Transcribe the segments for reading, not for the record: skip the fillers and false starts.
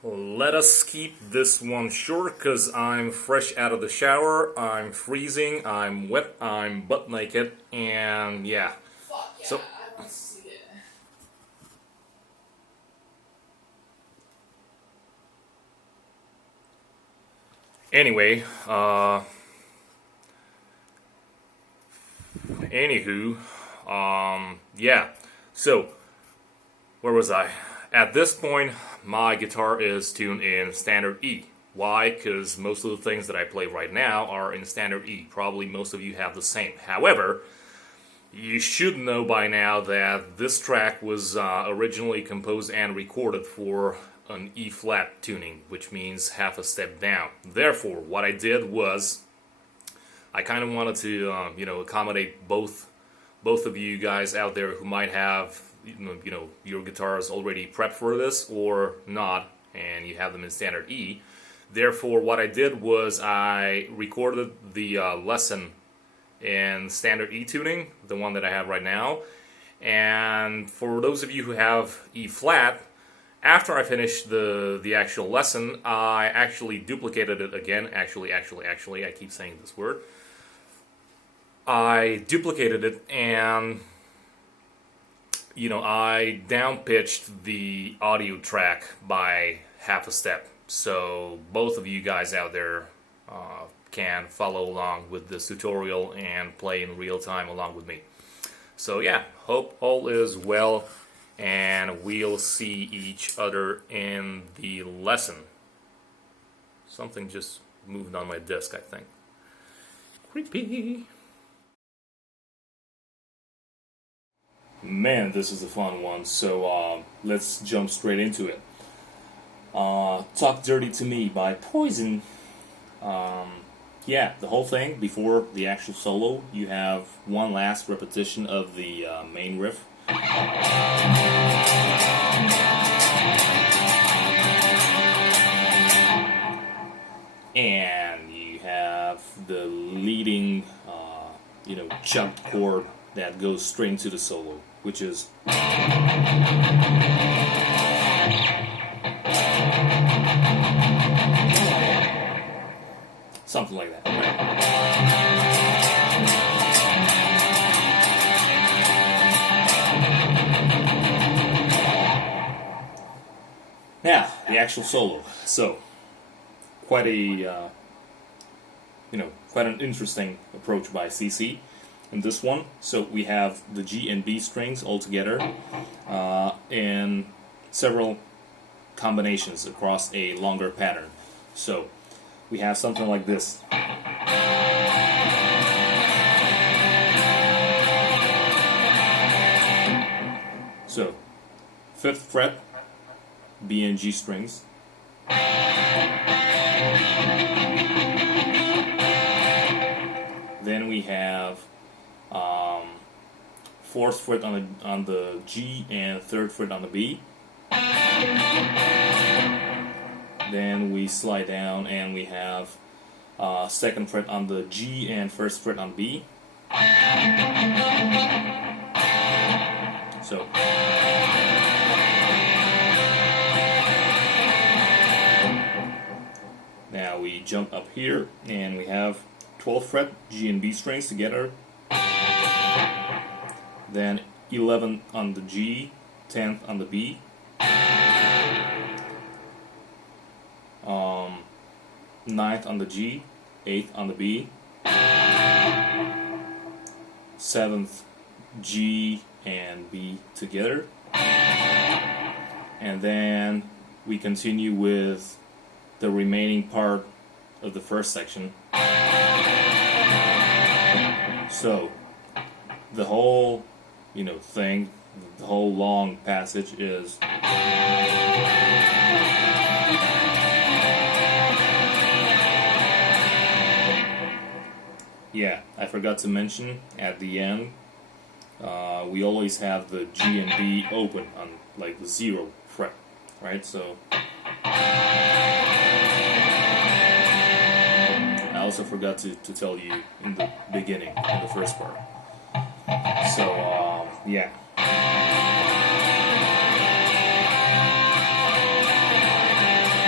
Let us keep this one short because I'm fresh out of the shower, I'm freezing, I'm wet, I'm butt naked, and yeah. Fuck yeah, So, I want to see it. anyway, anywho, yeah. So, where was I? At this point, my guitar is tuned in standard E. Why? Because most of the things that I play right now are in standard E. Probably most of you have the same. However, you should know by now that this track was originally composed and recorded for an E flat tuning, which means half a step down. Therefore, what I did was I kind of wanted to, accommodate both of you guys out there who might have, your guitars already prepped for this or not, and you have them in standard E. Therefore, what I did was I recorded the lesson in standard E tuning, the one that I have right now. And for those of you who have E flat, after I finished the actual lesson, I actually duplicated it again. Actually, I keep saying this word. I duplicated it and I down-pitched the audio track by half a step. So both of you guys out there can follow along with this tutorial and play in real time along with me. So yeah, hope all is well and we'll see each other in the lesson. Something just moved on my desk, I think. Creepy. Man, this is a fun one, so let's jump straight into it. Talk Dirty to Me by Poison. Yeah, the whole thing, before the actual solo, you have one last repetition of the main riff. And you have the leading, chunked chord that goes straight into the solo, which is... something like that. Now, the actual solo. So, quite an interesting approach by CC in this one. So we have the G and B strings all together in several combinations across a longer pattern. So we have something like this. So 5th fret, B and G strings. Then we have 4th fret on the G and 3rd fret on the B. Then we slide down and we have 2nd fret on the G and 1st fret on B. So now we jump up here and we have 12th fret G and B strings together. Then 11th on the G, 10th on the B. 9th on the G, 8th on the B, 7th G and B together, and then we continue with the remaining part of the first section. So the whole thing, the whole long passage is yeah, I forgot to mention at the end, we always have the G and B open on like the 0 fret, right? So I also forgot to tell you in the beginning, in the first part. So yeah.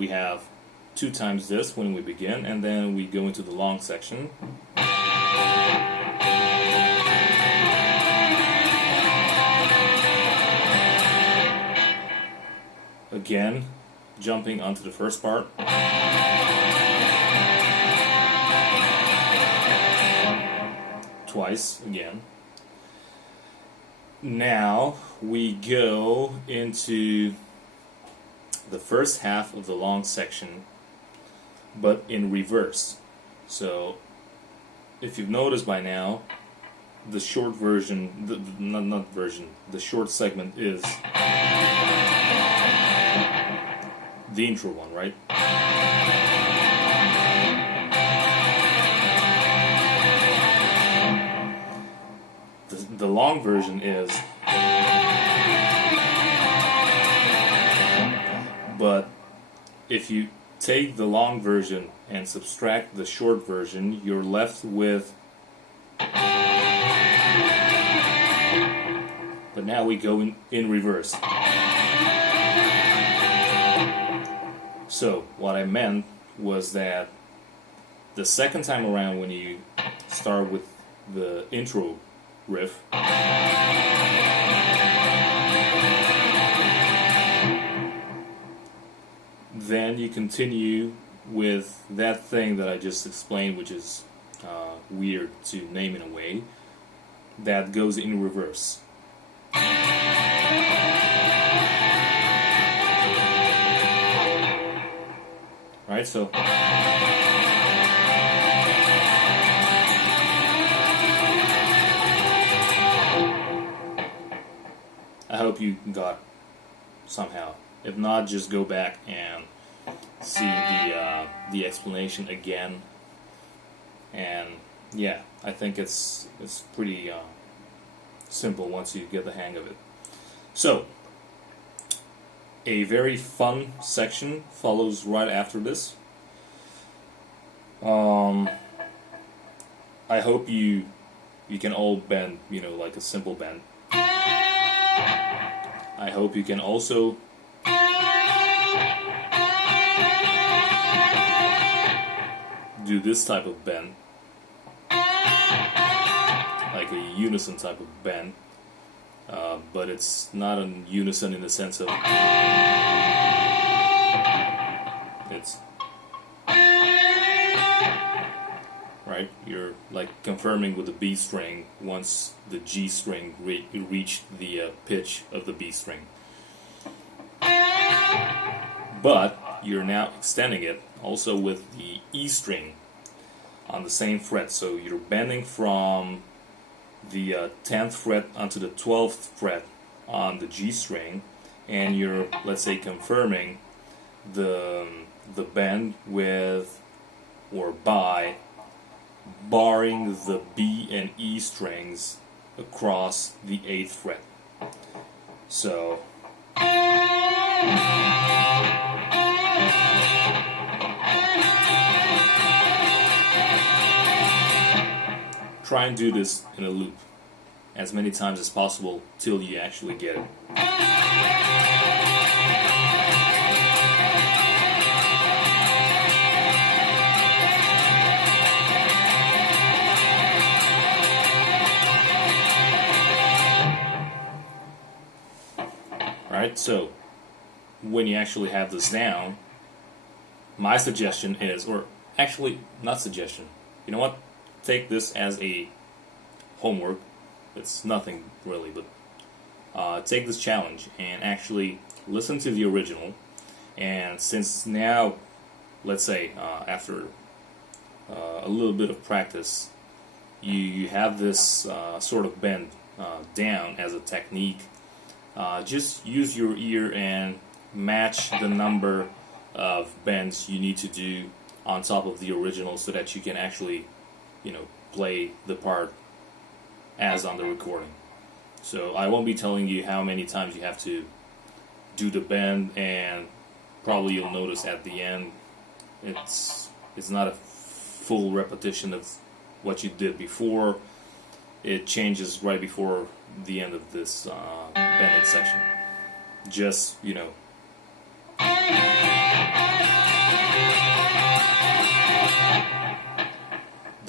we have 2 times this when we begin, and then we go into the long section. Again, jumping onto the first part. Twice again. Now we go into the first half of the long section, but in reverse. So if you've noticed by now, the short version, the short segment is the intro one, right? The long version is, but if you take the long version and subtract the short version, you're left with, but now we go in reverse. So what I meant was that the second time around, when you start with the intro riff, then you continue with that thing that I just explained, which is weird to name in a way, that goes in reverse. Right, so I hope you got somehow. If not, just go back and see the explanation again. And yeah, I think it's pretty simple once you get the hang of it. So a very fun section follows right after this. I hope you can all bend, like a simple bend. I hope you can also do this type of bend, like a unison type of bend, but it's not a unison in the sense of it's right. You're like confirming with the B string once the G string reached the pitch of the B string, but you're now extending it also with the E string on the same fret. So you're bending from the 10th fret onto the 12th fret on the G string, and you're, let's say, confirming the bend with or by barring the B and E strings across the 8th fret. So try and do this in a loop as many times as possible till you actually get it. Alright, so when you actually have this down, my suggestion is, or actually not suggestion, you know what? Take this as a homework. It's nothing really, but take this challenge and actually listen to the original. And since now, let's say after a little bit of practice, you have this sort of bend down as a technique, just use your ear and match the number of bends you need to do on top of the original so that you can actually play the part as on the recording. So I won't be telling you how many times you have to do the bend, and probably you'll notice at the end it's not a full repetition of what you did before. It changes right before the end of this bending section. Just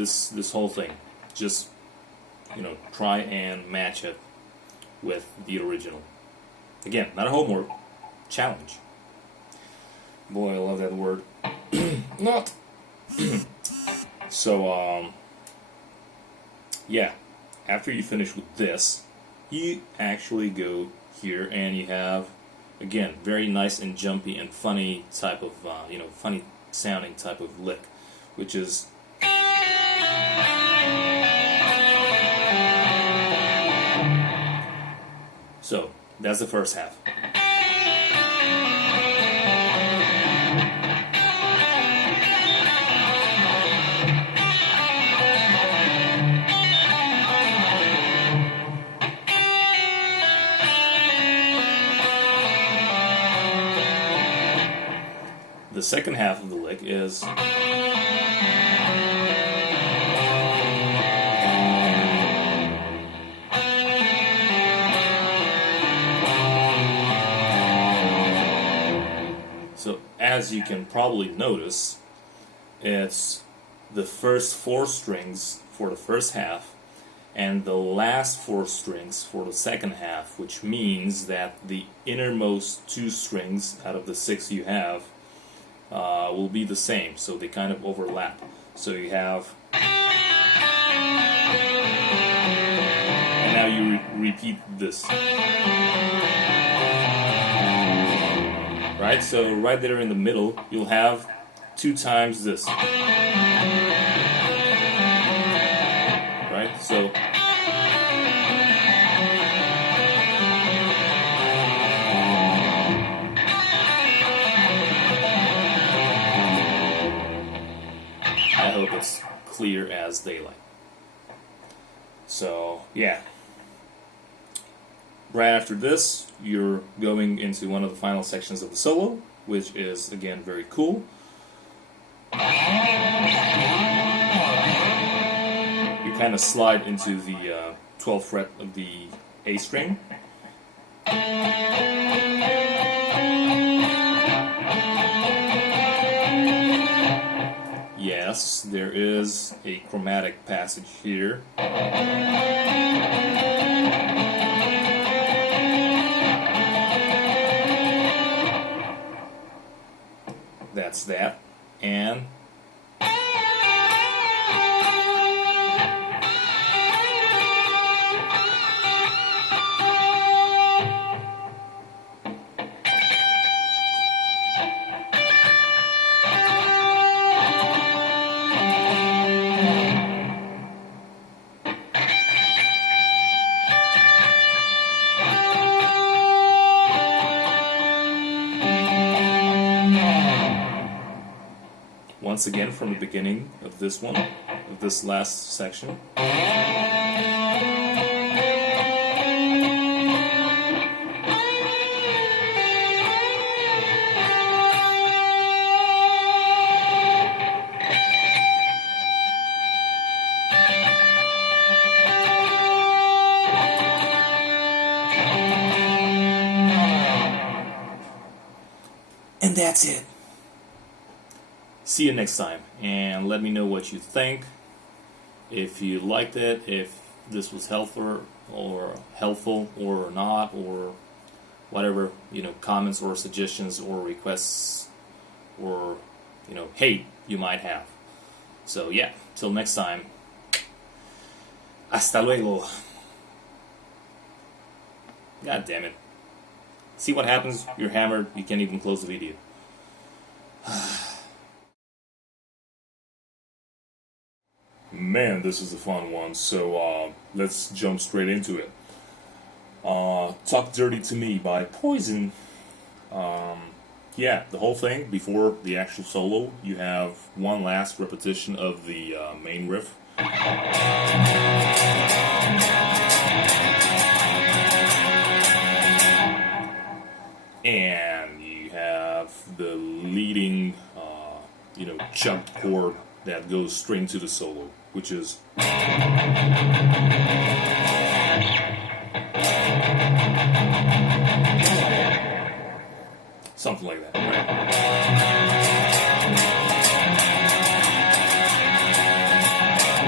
this whole thing. Just, try and match it with the original. Again, not a homework, challenge. Boy, I love that word. Not. So, yeah. After you finish with this, you actually go here and you have, again, very nice and jumpy and funny type of, funny sounding type of lick, which is. So, that's the first half. The second half of the lick is. So, as you can probably notice, it's the first 4 strings for the first half and the last 4 strings for the second half, which means that the innermost 2 strings out of the 6 you have will be the same, so they kind of overlap. So you have, and now you repeat this. Right, so right there in the middle, you'll have 2 times this. Right, so. I hope it's clear as daylight. So, yeah. Right after this, you're going into one of the final sections of the solo, which is, again, very cool. You kind of slide into the 12th fret of the A string. Yes, there is a chromatic passage here. That's that. And once again from the beginning of this one, of this last section. And that's it. See you next time, and let me know what you think. If you liked it, if this was helpful or not, or whatever, comments or suggestions or requests or hate you might have. So yeah, till next time. Hasta luego. God damn it. See what happens? You're hammered, you can't even close the video. Man, this is a fun one, so let's jump straight into it. Talk Dirty to Me by Poison. Yeah, the whole thing, before the actual solo, you have one last repetition of the main riff. And you have the leading, jump chord that goes straight into the solo, which is something like that, right?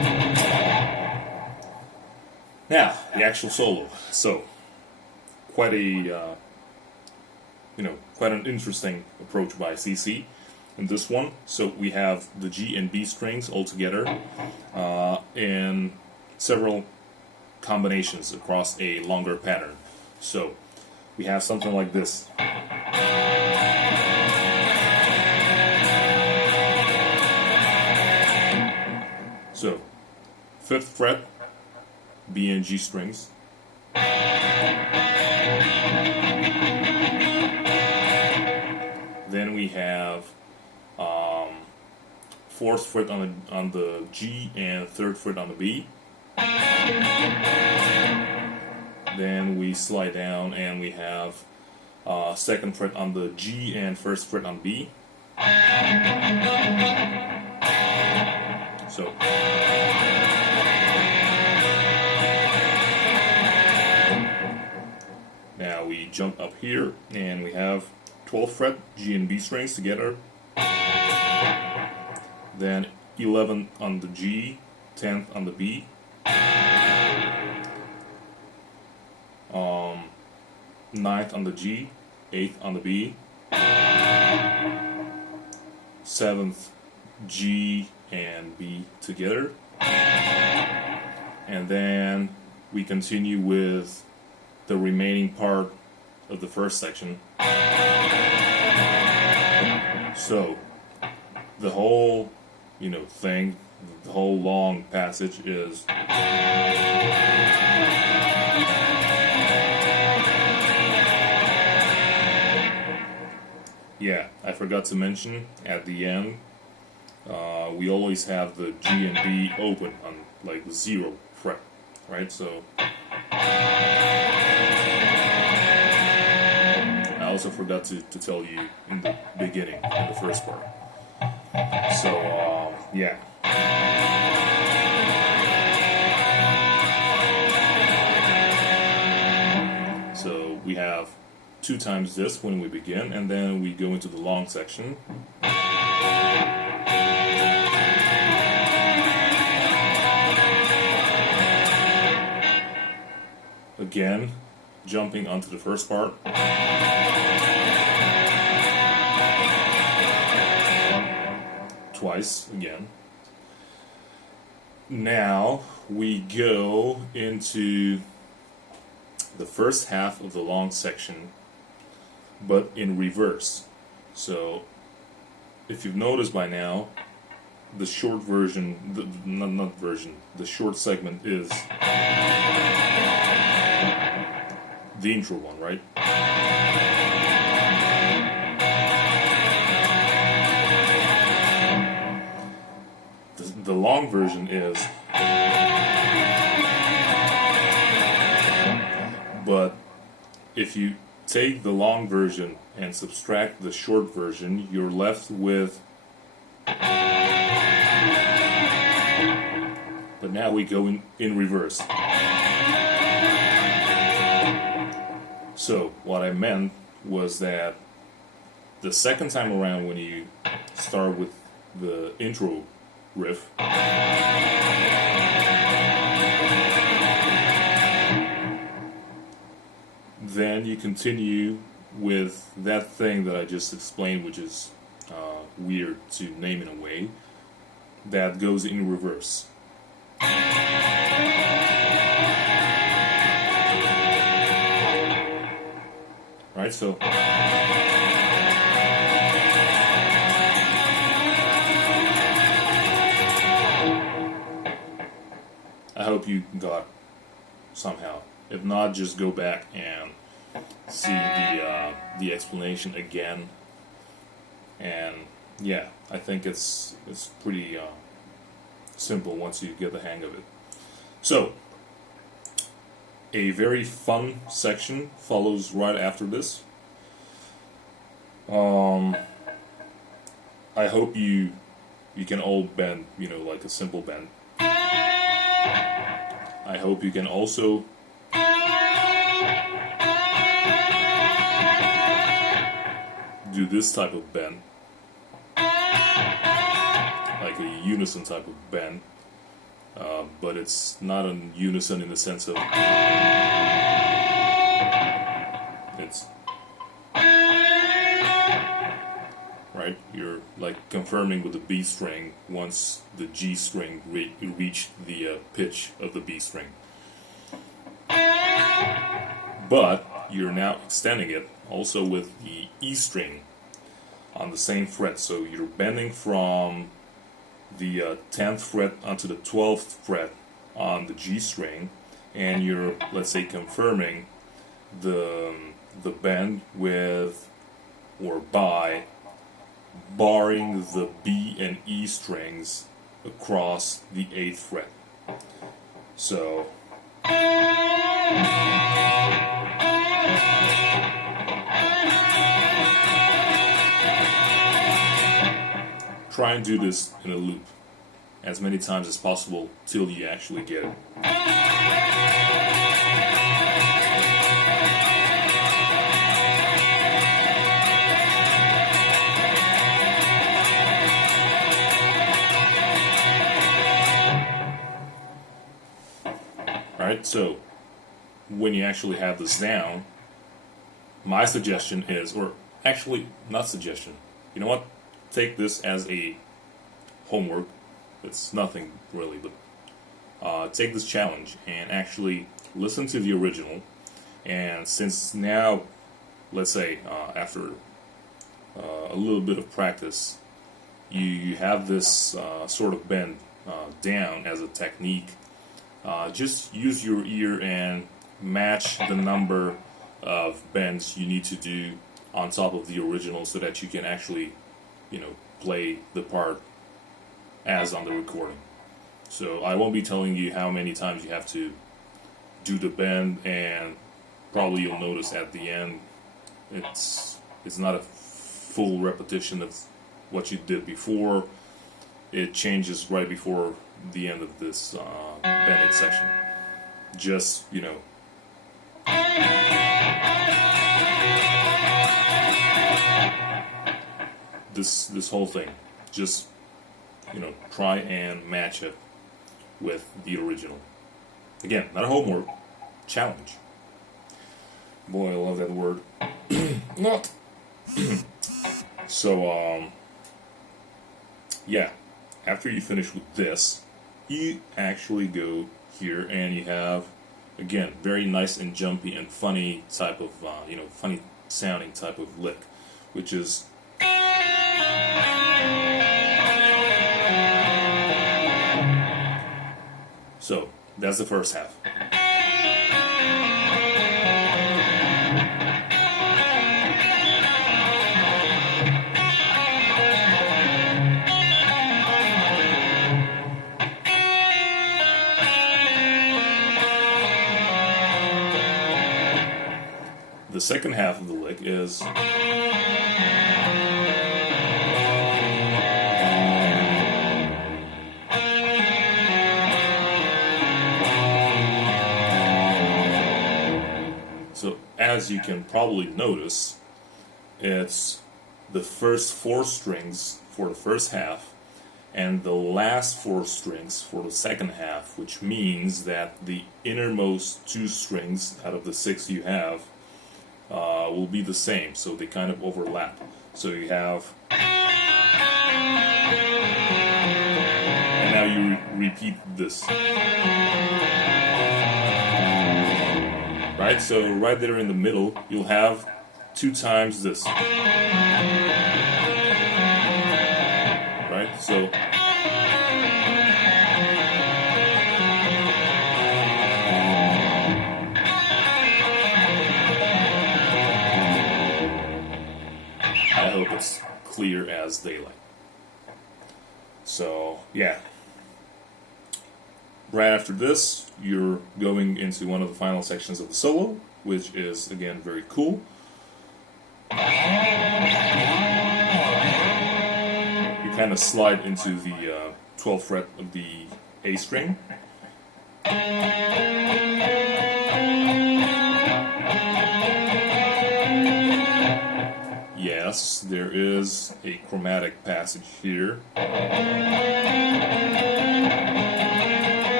Now, the actual solo. So, quite quite an interesting approach by CC in this one. So we have the G and B strings all together in several combinations across a longer pattern. So we have something like this. So, 5th fret, B and G strings. Then we have 4th fret on the G and 3rd fret on the B. Then we slide down and we have 2nd fret on the G and 1st fret on B. So now we jump up here and we have 12th fret G and B strings together. Then 11th on the G, 10th on the B. 9th on the G, 8th on the B. 7th G and B together. And then we continue with the remaining part of the first section. So the whole thing, the whole long passage is yeah, I forgot to mention at the end we always have the G and B open on like the 0th fret, right? So I also forgot to tell you in the beginning, in the first part. So yeah. So we have 2 times this when we begin, and then we go into the long section. Again, jumping onto the first part. Twice again. Now we go into the first half of the long section, but in reverse. So if you've noticed by now, the short version, the short segment is the intro one, right? The long version is, but if you take the long version and subtract the short version, you're left with, but now we go in reverse. So what I meant was that the second time around, when you start with the intro riff, then you continue with that thing that I just explained, which is weird to name in a way, that goes in reverse. Right, so I hope you got somehow. If not, just go back and see the explanation again. And yeah, I think it's pretty simple once you get the hang of it. So a very fun section follows right after this. I hope you can all bend, like a simple bend. I hope you can also do this type of bend, like a unison type of bend. but it's not in unison in the sense of it's right. You're like confirming with the B string once the G string reached the pitch of the B string. But you're now extending it also with the E string on the same fret. So you're bending from the 10th fret onto the 12th fret on the G string, and you're, let's say, confirming the bend with or by barring the B and E strings across the 8th fret. So try and do this in a loop as many times as possible till you actually get it. Alright, so when you actually have this down, my suggestion is, or actually not suggestion, you know what? Take this as a homework. It's nothing really, but take this challenge and actually listen to the original. And since now, let's say after a little bit of practice, you have this sort of bend down as a technique, just use your ear and match the number of bends you need to do on top of the original so that you can actually, play the part as on the recording. So I won't be telling you how many times you have to do the bend, and probably you'll notice at the end it's not a full repetition of what you did before. It changes right before the end of this bending section. Just, this whole thing, just try and match it with the original. Again, not a homework, challenge. Boy, I love that word. Not. So yeah, after you finish with this, you actually go here and you have, again, very nice and jumpy and funny type of funny sounding type of lick, which is so that's the first half. The second half of the lick is so, as you can probably notice, it's the first 4 strings for the first half and the last 4 strings for the second half, which means that the innermost 2 strings out of the 6 you have will be the same, so they kind of overlap. So you have, and now you repeat this. Right, so right there in the middle, you'll have 2 times this. Right, so I hope it's clear as daylight. So, yeah. Right after this, you're going into one of the final sections of the solo, which is, again, very cool. You kind of slide into the 12th fret of the A string. Yes, there is a chromatic passage here.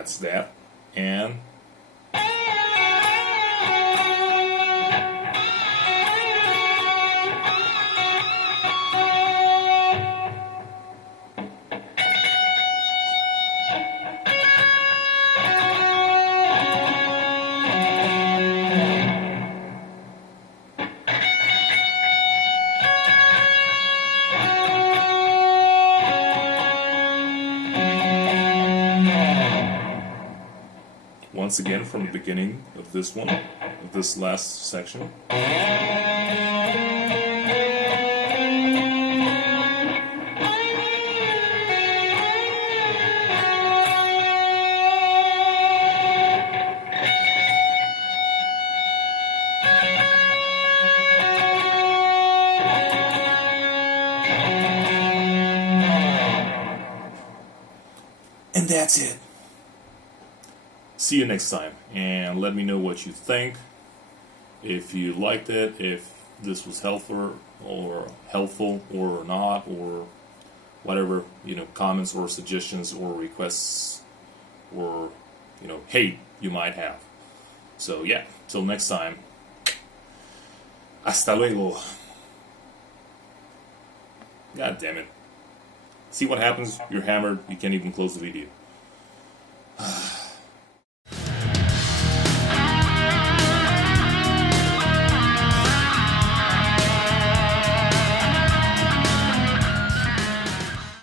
that's that. And once again from the beginning of this one, of this last section. And that's it. See you next time, and let me know what you think. If you liked it, if this was helpful or not, or whatever, comments or suggestions or requests or hate you might have. So yeah, till next time. Hasta luego. God damn it. See what happens? You're hammered, you can't even close the video.